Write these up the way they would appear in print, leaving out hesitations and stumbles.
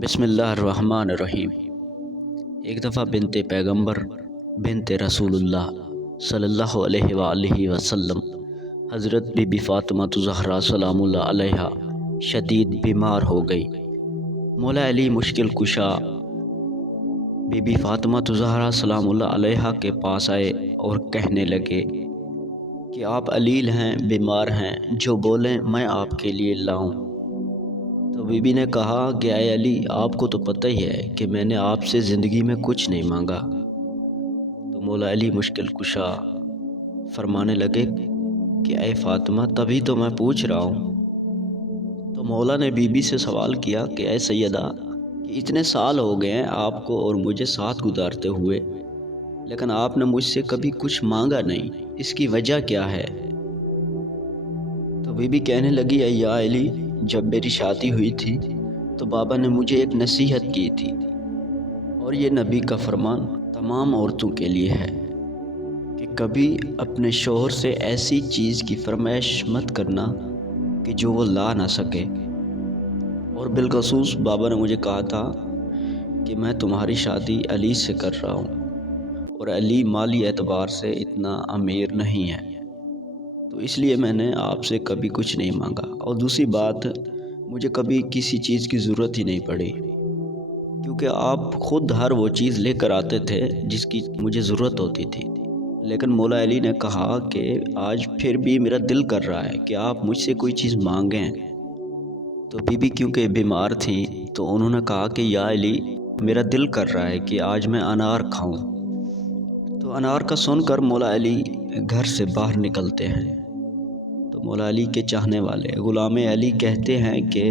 بسم اللہ الرحمن الرحیم۔ ایک دفعہ بنت پیغمبر بنت رسول اللہ صلی اللہ علیہ وآلہ وسلم حضرت بی بی فاطمہ زہرا سلام اللہ علیہا شدید بیمار ہو گئی۔ مولا علی مشکل کشا بی بی فاطمہ زہرا سلام اللہ علیہا کے پاس آئے اور کہنے لگے کہ آپ علیل ہیں، بیمار ہیں، جو بولیں میں آپ کے لیے لاؤں۔ تو بی بی نے کہا کہ اے علی، آپ کو تو پتہ ہی ہے کہ میں نے آپ سے زندگی میں کچھ نہیں مانگا۔ تو مولا علی مشکل کشا فرمانے لگے کہ اے فاطمہ، تبھی تو میں پوچھ رہا ہوں۔ تو مولا نے بی بی سے سوال کیا کہ اے سیدہ، کہ اتنے سال ہو گئے ہیں آپ کو اور مجھے ساتھ گزارتے ہوئے، لیکن آپ نے مجھ سے کبھی کچھ مانگا نہیں، اس کی وجہ کیا ہے؟ تو بی بی کہنے لگی اے یا علی، جب میری شادی ہوئی تھی تو بابا نے مجھے ایک نصیحت کی تھی، اور یہ نبی کا فرمان تمام عورتوں کے لیے ہے کہ کبھی اپنے شوہر سے ایسی چیز کی فرمائش مت کرنا کہ جو وہ لا نہ سکے۔ اور بالخصوص بابا نے مجھے کہا تھا کہ میں تمہاری شادی علی سے کر رہا ہوں، اور علی مالی اعتبار سے اتنا امیر نہیں ہے، تو اس لیے میں نے آپ سے کبھی کچھ نہیں مانگا۔ اور دوسری بات، مجھے کبھی کسی چیز کی ضرورت ہی نہیں پڑی، کیونکہ آپ خود ہر وہ چیز لے کر آتے تھے جس کی مجھے ضرورت ہوتی تھی۔ لیکن مولا علی نے کہا کہ آج پھر بھی میرا دل کر رہا ہے کہ آپ مجھ سے کوئی چیز مانگیں۔ تو بی بی کیونکہ بیمار تھی تو انہوں نے کہا کہ یا علی، میرا دل کر رہا ہے کہ آج میں انار کھاؤں۔ تو انار کا سن کر مولا علی گھر سے باہر نکلتے ہیں۔ تو مولا علی کے چاہنے والے غلام علی کہتے ہیں کہ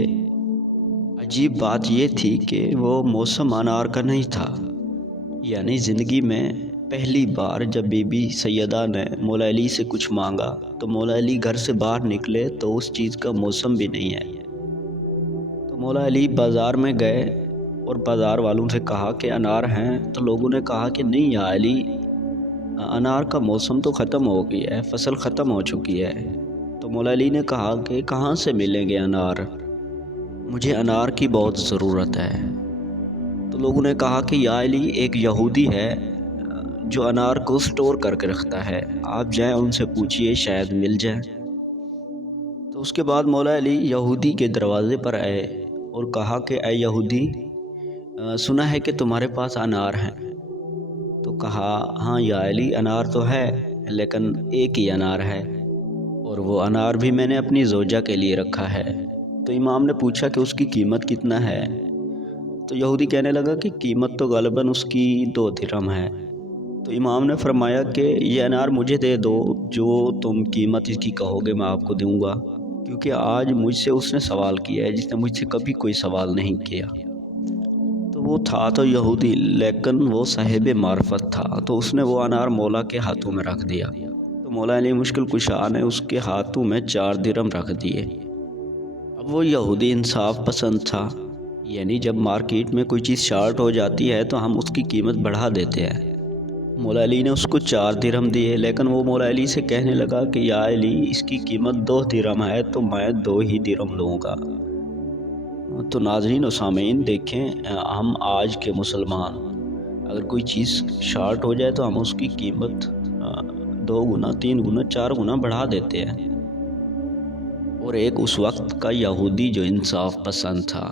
عجیب بات یہ تھی کہ وہ موسم انار کا نہیں تھا، یعنی زندگی میں پہلی بار جب بی بی سیدہ نے مولا علی سے کچھ مانگا تو مولا علی گھر سے باہر نکلے تو اس چیز کا موسم بھی نہیں ہے۔ تو مولا علی بازار میں گئے اور بازار والوں سے کہا کہ انار ہیں، تو لوگوں نے کہا کہ نہیں یا علی، انار کا موسم تو ختم ہو گیا ہے، فصل ختم ہو چکی ہے۔ تو مولا علی نے کہا کہ کہاں سے ملیں گے انار؟ مجھے انار کی بہت ضرورت ہے۔ تو لوگوں نے کہا کہ یا علی، ایک یہودی ہے جو انار کو سٹور کر کے رکھتا ہے، آپ جائیں ان سے پوچھئے، شاید مل جائیں۔ تو اس کے بعد مولا علی یہودی کے دروازے پر آئے اور کہا کہ اے یہودی، سنا ہے کہ تمہارے پاس انار ہیں۔ تو کہا ہاں یا علی، انار تو ہے، لیکن ایک ہی انار ہے، اور وہ انار بھی میں نے اپنی زوجہ کے لیے رکھا ہے۔ تو امام نے پوچھا کہ اس کی قیمت کتنا ہے؟ تو یہودی کہنے لگا کہ قیمت تو غالباً اس کی 2 درہم ہے۔ تو امام نے فرمایا کہ یہ انار مجھے دے دو، جو تم قیمت اس کی کہو گے میں آپ کو دوں گا، کیونکہ آج مجھ سے اس نے سوال کیا ہے جس نے مجھ سے کبھی کوئی سوال نہیں کیا۔ تو وہ تھا تو یہودی، لیکن وہ صاحب معرفت تھا، تو اس نے وہ انار مولا کے ہاتھوں میں رکھ دیا۔ تو مولا علی مشکل کشا نے اس کے ہاتھوں میں 4 درہم رکھ دیے۔ اب وہ یہودی انصاف پسند تھا، یعنی جب مارکیٹ میں کوئی چیز شارٹ ہو جاتی ہے تو ہم اس کی قیمت بڑھا دیتے ہیں۔ مولا علی نے اس کو 4 درہم دیے، لیکن وہ مولا علی سے کہنے لگا کہ یا علی، اس کی قیمت 2 درہم ہے تو میں 2 ہی درہم لوں گا۔ تو ناظرین و سامعین دیکھیں، ہم آج کے مسلمان اگر کوئی چیز شارٹ ہو جائے تو ہم اس کی قیمت 2 گنا، 3 گنا، 4 گنا بڑھا دیتے ہیں۔ اور ایک اس وقت کا یہودی جو انصاف پسند تھا،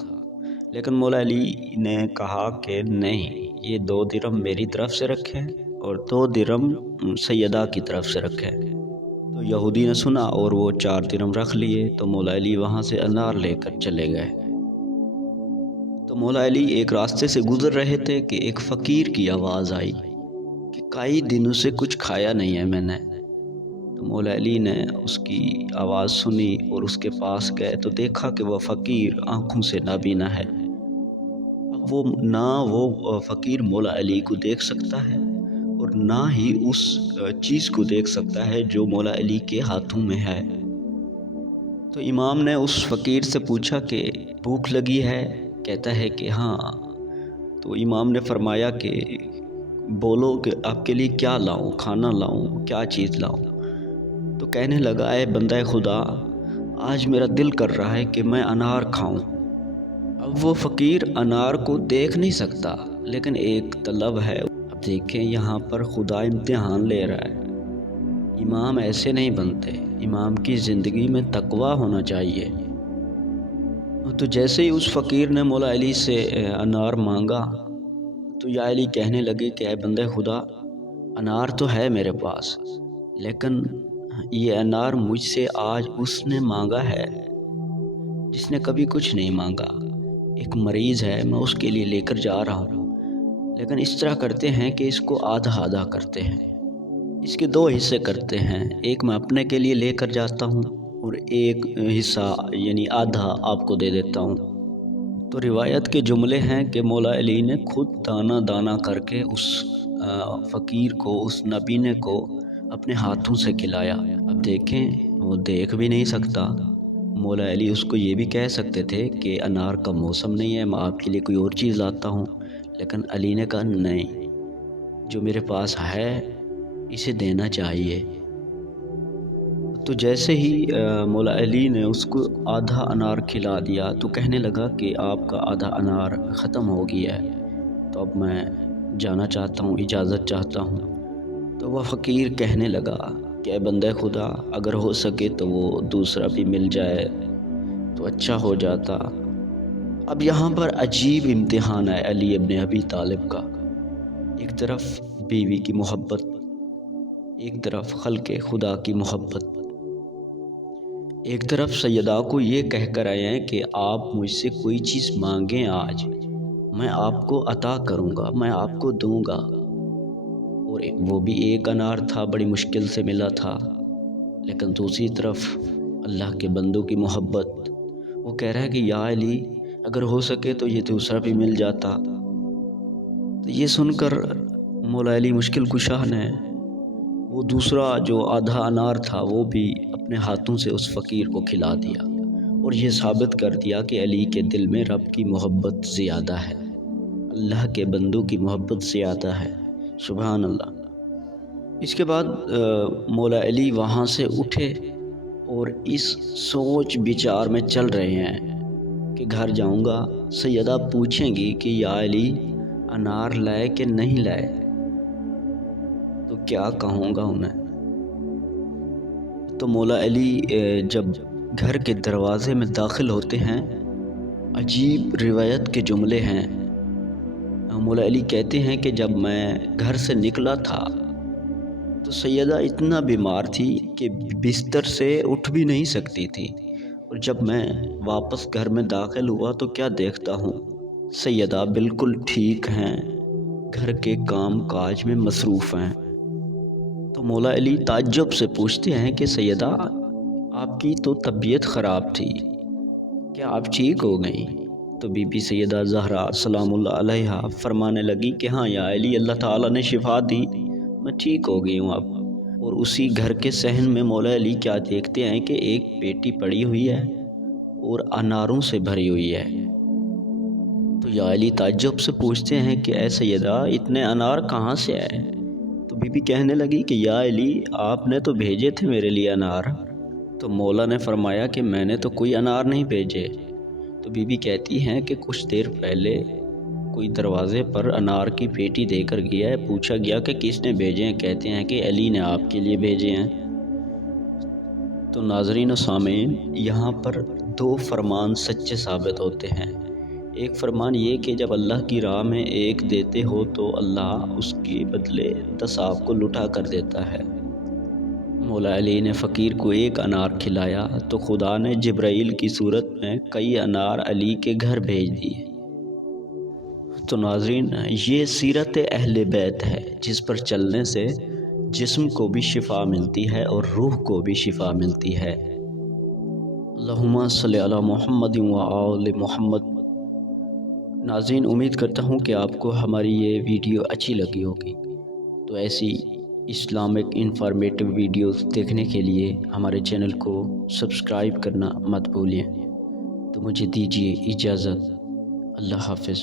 لیکن مولا علی نے کہا کہ نہیں، یہ 2 درہم میری طرف سے رکھیں اور 2 درہم سیدہ کی طرف سے رکھیں۔ تو یہودی نے سنا اور وہ 4 درہم رکھ لیے۔ تو مولا علی وہاں سے انار لے کر چلے گئے۔ تو مولا علی ایک راستے سے گزر رہے تھے کہ ایک فقیر کی آواز آئی کہ کئی دنوں سے کچھ کھایا نہیں ہے میں نے۔ تو مولا علی نے اس کی آواز سنی اور اس کے پاس گئے تو دیکھا کہ وہ فقیر آنکھوں سے نابینا ہے۔ اب وہ فقیر مولا علی کو دیکھ سکتا ہے اور نہ ہی اس چیز کو دیکھ سکتا ہے جو مولا علی کے ہاتھوں میں ہے۔ تو امام نے اس فقیر سے پوچھا کہ بھوک لگی ہے؟ کہتا ہے کہ ہاں۔ تو امام نے فرمایا کہ بولو کہ آپ کے لیے کیا لاؤں، کھانا لاؤں، کیا چیز لاؤں؟ تو کہنے لگا اے بندہ خدا، آج میرا دل کر رہا ہے کہ میں انار کھاؤں۔ اب وہ فقیر انار کو دیکھ نہیں سکتا، لیکن ایک طلب ہے۔ اب دیکھیں یہاں پر خدا امتحان لے رہا ہے۔ امام ایسے نہیں بنتے، امام کی زندگی میں تقویٰ ہونا چاہیے۔ تو جیسے ہی اس فقیر نے مولا علی سے انار مانگا تو یا علی کہنے لگے کہ اے بندے خدا، انار تو ہے میرے پاس، لیکن یہ انار مجھ سے آج اس نے مانگا ہے جس نے کبھی کچھ نہیں مانگا۔ ایک مریض ہے، میں اس کے لیے لے کر جا رہا ہوں، لیکن اس طرح کرتے ہیں کہ اس کو آدھا آدھا کرتے ہیں، اس کے دو حصے کرتے ہیں، ایک میں اپنے کے لیے لے کر جاتا ہوں اور ایک حصہ یعنی آدھا آپ کو دے دیتا ہوں۔ تو روایت کے جملے ہیں کہ مولا علی نے خود دانہ دانہ کر کے اس فقیر کو، اس نبینے کو اپنے ہاتھوں سے کھلایا۔ اب دیکھیں وہ دیکھ بھی نہیں سکتا، مولا علی اس کو یہ بھی کہہ سکتے تھے کہ انار کا موسم نہیں ہے، میں آپ کے لیے کوئی اور چیز لاتا ہوں، لیکن علی نے کہا نہیں، جو میرے پاس ہے اسے دینا چاہیے۔ تو جیسے ہی مولا علی نے اس کو آدھا انار کھلا دیا تو کہنے لگا کہ آپ کا آدھا انار ختم ہو گیا ہے، تو اب میں جانا چاہتا ہوں، اجازت چاہتا ہوں۔ تو وہ فقیر کہنے لگا کہ اے بندے خدا، اگر ہو سکے تو وہ دوسرا بھی مل جائے تو اچھا ہو جاتا۔ اب یہاں پر عجیب امتحان ہے علی ابن ابی طالب کا، ایک طرف بیوی کی محبت، ایک طرف خلق خدا کی محبت، ایک طرف سیدہ کو یہ کہہ کر آئے ہیں کہ آپ مجھ سے کوئی چیز مانگیں آج میں آپ کو عطا کروں گا، میں آپ کو دوں گا، اور وہ بھی ایک انار تھا، بڑی مشکل سے ملا تھا۔ لیکن دوسری طرف اللہ کے بندوں کی محبت، وہ کہہ رہا ہے کہ یا علی اگر ہو سکے تو یہ دوسرا بھی مل جاتا۔ تو یہ سن کر مولا علی مشکل کشا نے وہ دوسرا جو آدھا انار تھا وہ بھی اپنے ہاتھوں سے اس فقیر کو کھلا دیا، اور یہ ثابت کر دیا کہ علی کے دل میں رب کی محبت زیادہ ہے، اللہ کے بندوں کی محبت زیادہ ہے۔ سبحان اللہ۔ اس کے بعد مولا علی وہاں سے اٹھے اور اس سوچ بچار میں چل رہے ہیں کہ گھر جاؤں گا، سیدہ پوچھیں گی کہ یا علی انار لائے کہ نہیں لائے، تو کیا کہوں گا انہیں۔ تو مولا علی جب گھر کے دروازے میں داخل ہوتے ہیں، عجیب روایت کے جملے ہیں۔ مولا علی کہتے ہیں کہ جب میں گھر سے نکلا تھا تو سیدہ اتنا بیمار تھی کہ بستر سے اٹھ بھی نہیں سکتی تھی، اور جب میں واپس گھر میں داخل ہوا تو کیا دیکھتا ہوں، سیدہ بالکل ٹھیک ہیں، گھر کے کام کاج میں مصروف ہیں۔ تو مولا علی تعجب سے پوچھتے ہیں کہ سیدہ آپ کی تو طبیعت خراب تھی، کیا آپ ٹھیک ہو گئیں؟ تو بی بی سیدہ زہرا سلام اللہ علیہا فرمانے لگی کہ ہاں یا علی، اللہ تعالیٰ نے شفا دی، میں ٹھیک ہو گئی ہوں اب۔ اور اسی گھر کے صحن میں مولا علی کیا دیکھتے ہیں کہ ایک پیٹی پڑی ہوئی ہے اور اناروں سے بھری ہوئی ہے۔ تو یا علی تعجب سے پوچھتے ہیں کہ اے سیدہ اتنے انار کہاں سے آئے؟ تو بی بی کہنے لگی کہ یا علی آپ نے تو بھیجے تھے میرے لیے انار۔ تو مولا نے فرمایا کہ میں نے تو کوئی انار نہیں بھیجے۔ تو بی بی کہتی ہیں کہ کچھ دیر پہلے کوئی دروازے پر انار کی پیٹی دے کر گیا ہے، پوچھا گیا کہ کس نے بھیجے ہیں، کہتے ہیں کہ علی نے آپ کے لیے بھیجے ہیں۔ تو ناظرین و سامعین، یہاں پر دو فرمان سچے ثابت ہوتے ہیں۔ ایک فرمان یہ کہ جب اللہ کی راہ میں ایک دیتے ہو تو اللہ اس کے بدلے 10 آپ کو لٹا کر دیتا ہے۔ مولا علی نے فقیر کو ایک انار کھلایا تو خدا نے جبرائیل کی صورت میں کئی انار علی کے گھر بھیج دیے۔ تو ناظرین، یہ سیرت اہل بیت ہے جس پر چلنے سے جسم کو بھی شفا ملتی ہے اور روح کو بھی شفا ملتی ہے۔ اللہم صلی علی محمد و آل محمد۔ ناظرین، امید کرتا ہوں کہ آپ کو ہماری یہ ویڈیو اچھی لگی ہوگی، تو ایسی اسلامک انفارمیٹو ویڈیوز دیکھنے کے لیے ہمارے چینل کو سبسکرائب کرنا مت بھولیں۔ تو مجھے دیجیے اجازت، اللہ حافظ۔